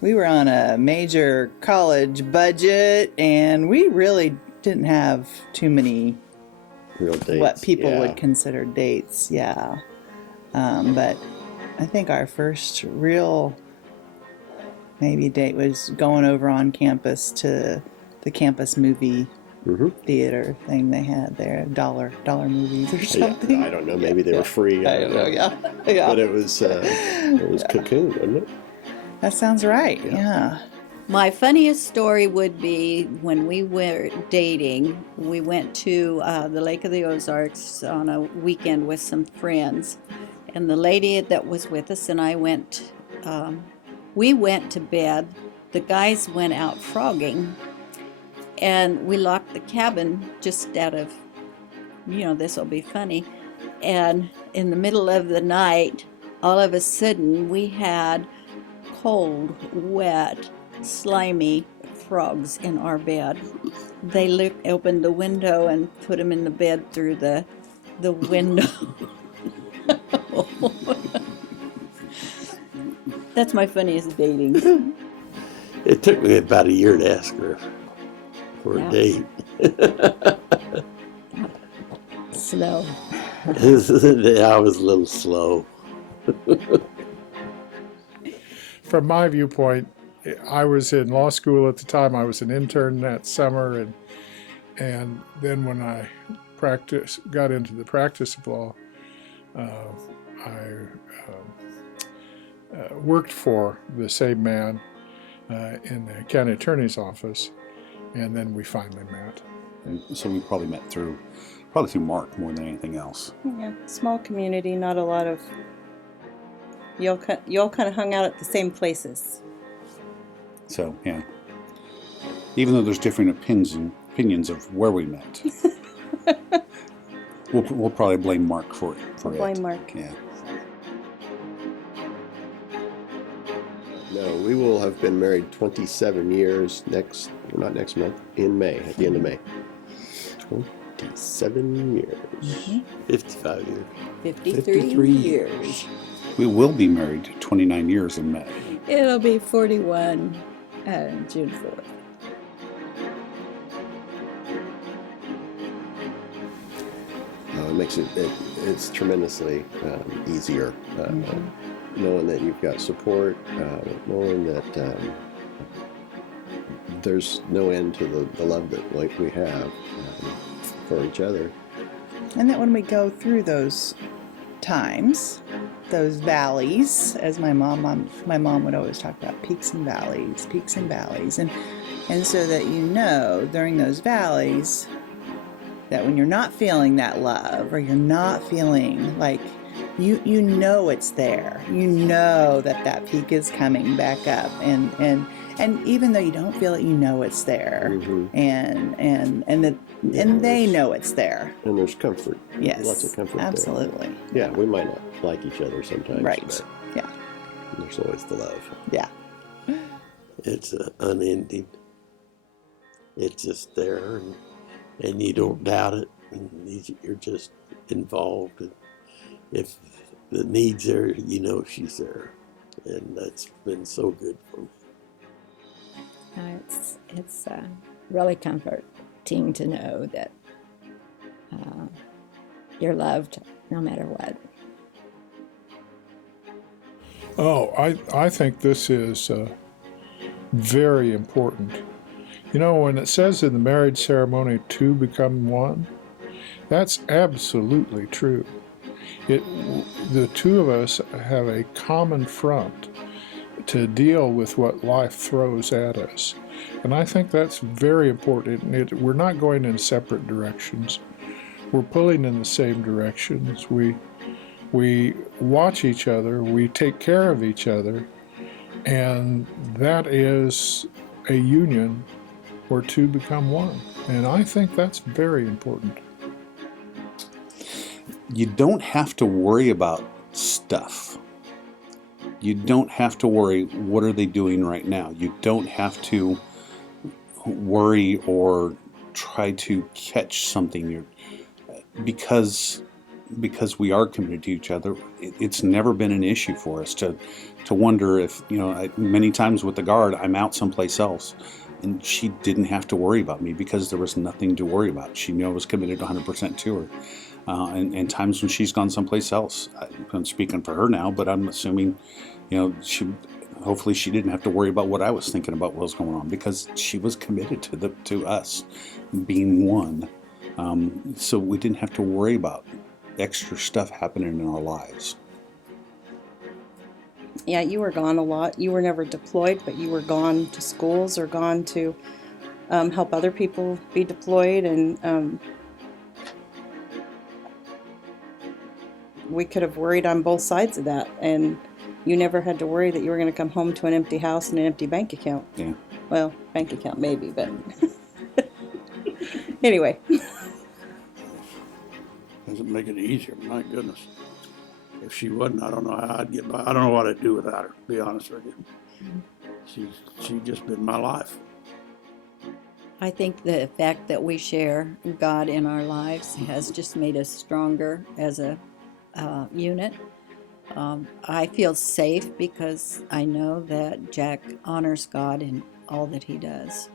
we were on a major college budget, and we really didn't have too many Real dates. what people yeah. would consider dates. Yeah. But I think our first real maybe date was going over on campus to the campus movie theater thing they had there, dollar movies or something. Yeah, I don't know. Maybe they were free. I don't know. Yeah. But it was Cocoon, wasn't it? That sounds right. Yeah. My funniest story would be when we were dating, we went to the Lake of the Ozarks on a weekend with some friends. And the lady that was with us and I went, we went to bed. The guys went out frogging. And we locked the cabin just out of, this will be funny. And in the middle of the night, all of a sudden, we had cold, wet, slimy frogs in our bed. They opened the window and put them in the bed through the window. That's my funniest dating. It took me about a year to ask her for a date. Slow. I was a little slow. From my viewpoint, I was in law school at the time. I was an intern that summer, and then when I got into the practice of law, I worked for the same man in the county attorney's office, and then we finally met. And so we probably met through Mark more than anything else. Yeah, small community, not a lot of. You all kind of hung out at the same places. So yeah, even though there's different opinions of where we met, we'll probably blame Mark for it. Blame Mark. Yeah. No, we will have been married 27 years not next month, in May, at the end of May. 27 years. 55 years. 53 years. We will be married 29 years in May. It'll be 41 June 4th. It makes it's tremendously easier knowing that you've got support, knowing that there's no end to the love that we have for each other. And that when we go through those times, those valleys, as my mom would always talk about, peaks and valleys, and so that during those valleys that when you're not feeling that love, or you're not feeling like you it's there, that peak is coming back up, and even though you don't feel it, it's there, and they know it's there, and there's comfort. Yes, lots of comfort. absolutely. There. Yeah, we might not like each other sometimes, right? But yeah, there's always the love. Yeah, it's unending. It's just there, and you don't doubt it, and you're just involved. And if the need's there, she's there, and that's been so good for me. It's really comforting to know that you're loved no matter what. Oh, I think this is very important. When it says in the marriage ceremony, two become one, that's absolutely true. The two of us have a common front to deal with what life throws at us. And I think that's very important. We're not going in separate directions. We're pulling in the same directions. We watch each other, we take care of each other, and that is a union where two become one. And I think that's very important. You don't have to worry about stuff. You don't have to worry, what are they doing right now? You don't have to worry or try to catch something, because because we are committed to each other, it's never been an issue for us to wonder if, many times with the guard, I'm out someplace else. And she didn't have to worry about me because there was nothing to worry about. She knew I was committed 100% to her. And times when she's gone someplace else, I'm speaking for her now, but I'm assuming, hopefully she didn't have to worry about what I was thinking about what was going on, because she was committed to us being one. So we didn't have to worry about extra stuff happening in our lives. Yeah, you were gone a lot. You were never deployed, but you were gone to schools or gone to help other people be deployed, and we could have worried on both sides of that, and you never had to worry that you were going to come home to an empty house and an empty bank account. Yeah. Well, bank account maybe, but anyway. Doesn't make it easier, my goodness. If she wasn't, I don't know how I'd get by. I don't know what I'd do without her, to be honest with you. She's just been my life. I think the fact that we share God in our lives has just made us stronger as a unit. I feel safe because I know that Jack honors God in all that he does.